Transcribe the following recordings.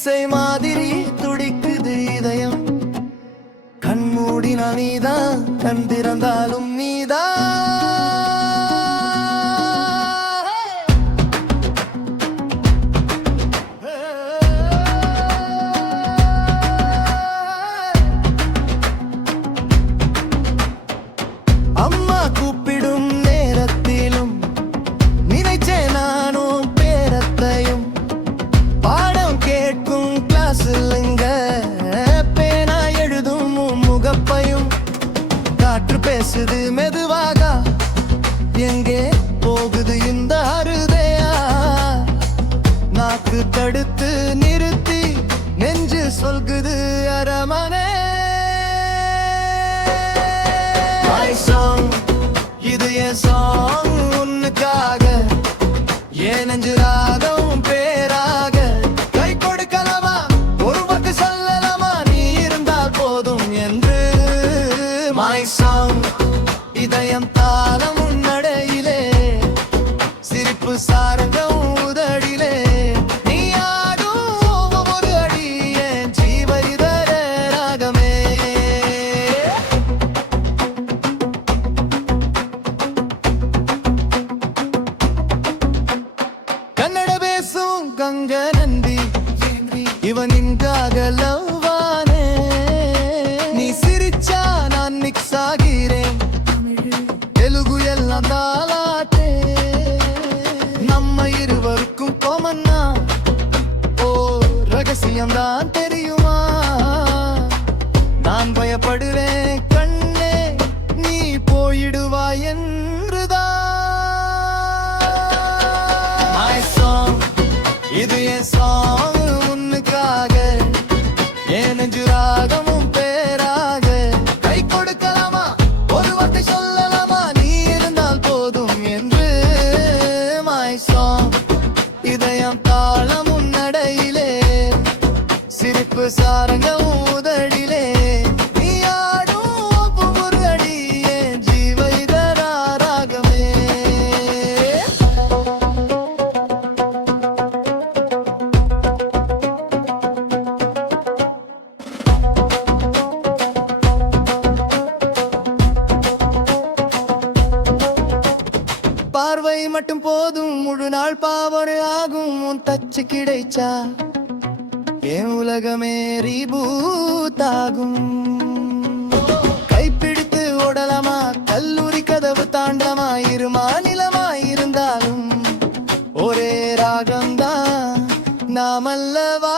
இசை மாதிரி துடிக்குது இதயம். கண்மூடினா நீதான், கண் திறந்தாலும் நீதான். அம்மா கூப்பிடும் நேரத்திலும் நினைச்சேன் நானும் பேரத்தையும். பாடம் கேட்கும் கிளாஸில் இங்க பேனா எழுதும் முகப்பையும். காற்று பேசுது மெதுவாக, எங்கே போகுது இந்த அருதையா? நாக்கு தடுத்து நிறுத்தி நெஞ்சு சொல்குது அரமனே. இது என் சாங் உன்னுக்காக, ஏன் நெஞ்சு ராகம் பேராக. கை கொடுக்கலாமா, ஒரு வார்த்தை சொல்லலாமா, நீ இருந்தால் போதும் என்று. மை சாங் இதயம் தாளம் நடையிலே, சிரிப்பு சாரங்கம் உதடிலே. நீ ஆடும் ஒவ்வொரு அடி என் ஜீவரிதர ராகமே. கன்னட பேசும் கங்க நந்தி, இவன் நின்றாக லவ்வானே. நீ சிரிச்சா நான் மிக்ஸ் ஆகிறேன், தெலுங்கு எல்லாம் தாலாட்டே. நம்ம இருவருக்கும் கோமன்னா, ஓ ரகசியம் தான் தெரியுமா? நான் பயப்படுவேன் கண்ணே, நீ போயிடுவாய் என்றுதான். இது என் சாங் உன்னுக்காக, ஏன் நெஞ்சு ராகமும் பேராக. கை கொடுக்கலாமா, ஒரு வார்த்தை சொல்லலாமா, நீ இருந்தால் போதும் என்று. மை சாங் இதயம் தாளமும் நடையிலே, சிரிப்பு சாரங்கம் உதடிலே. நீ ஆடும் ஒவ்வொரு அடி என் ஜீவ இதர ராகமே. பார்வை மட்டும் போதும், முழு நாள் பாவனை ஆகும். உன் தச்சு கிடைச்சா என் உலகமே ரீபூத் ஆகும். கைப்பிடித்து ஓடலாமா, கல்லூரி கதவு தாண்டலாமா, இரு மாநிலமா இருந்தாலும் ஒரே ராகம்தான் நாமல்லவா?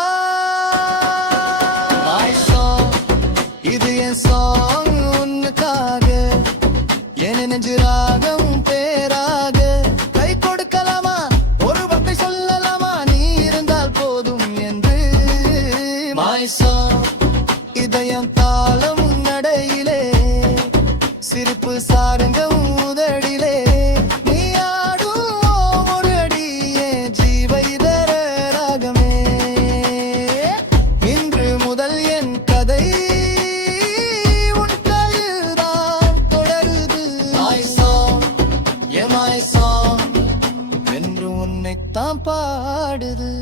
இது என் சாங் உன்னுக்காக, என் நெஞ்சு ராகம் பேராக. கை கொடுக்கலாமா, ஒரு வார்த்தை சொல்லலாமா, நீ இருந்தால் போதும் என்று. மை சாங் இதயம் தாளம் நடையிலே, சிரிப்பு சாரங்கம் உதடிலே. நீ ஆடும் ஒரு அடி என் ஜீவ இதர ராகமே. இன்று முதல் என் கதை உன் கையில்தான் தொடருது. மை சாங் என்று உன்னைத்தான் பாடுது.